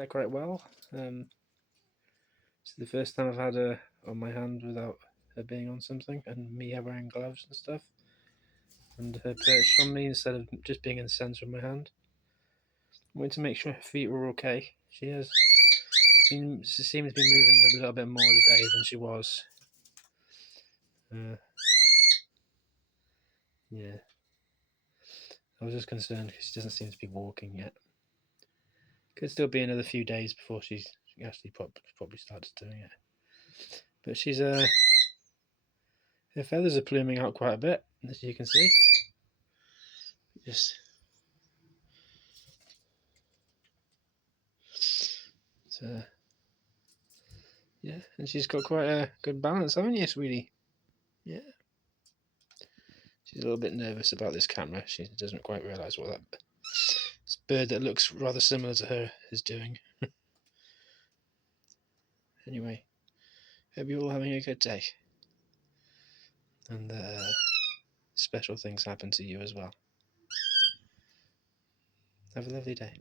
there quite well. It's the first time I've had her on my hand without her being on something, and me wearing gloves and stuff. And her perched on me instead of just being in the centre of my hand. I wanted to make sure her feet were okay. She seems to be moving a little bit more today than she was. Yeah. I was just concerned because she doesn't seem to be walking yet. Could still be another few days before she's actually probably starts doing it. But she's her feathers are pluming out quite a bit, as you can see. Just yeah, and she's got quite a good balance, haven't you, sweetie? Yeah. She's a little bit nervous about this camera. She doesn't quite realise what this bird that looks rather similar to her is doing. Anyway, hope you're all having a good day. And special things happen to you as well. Have a lovely day.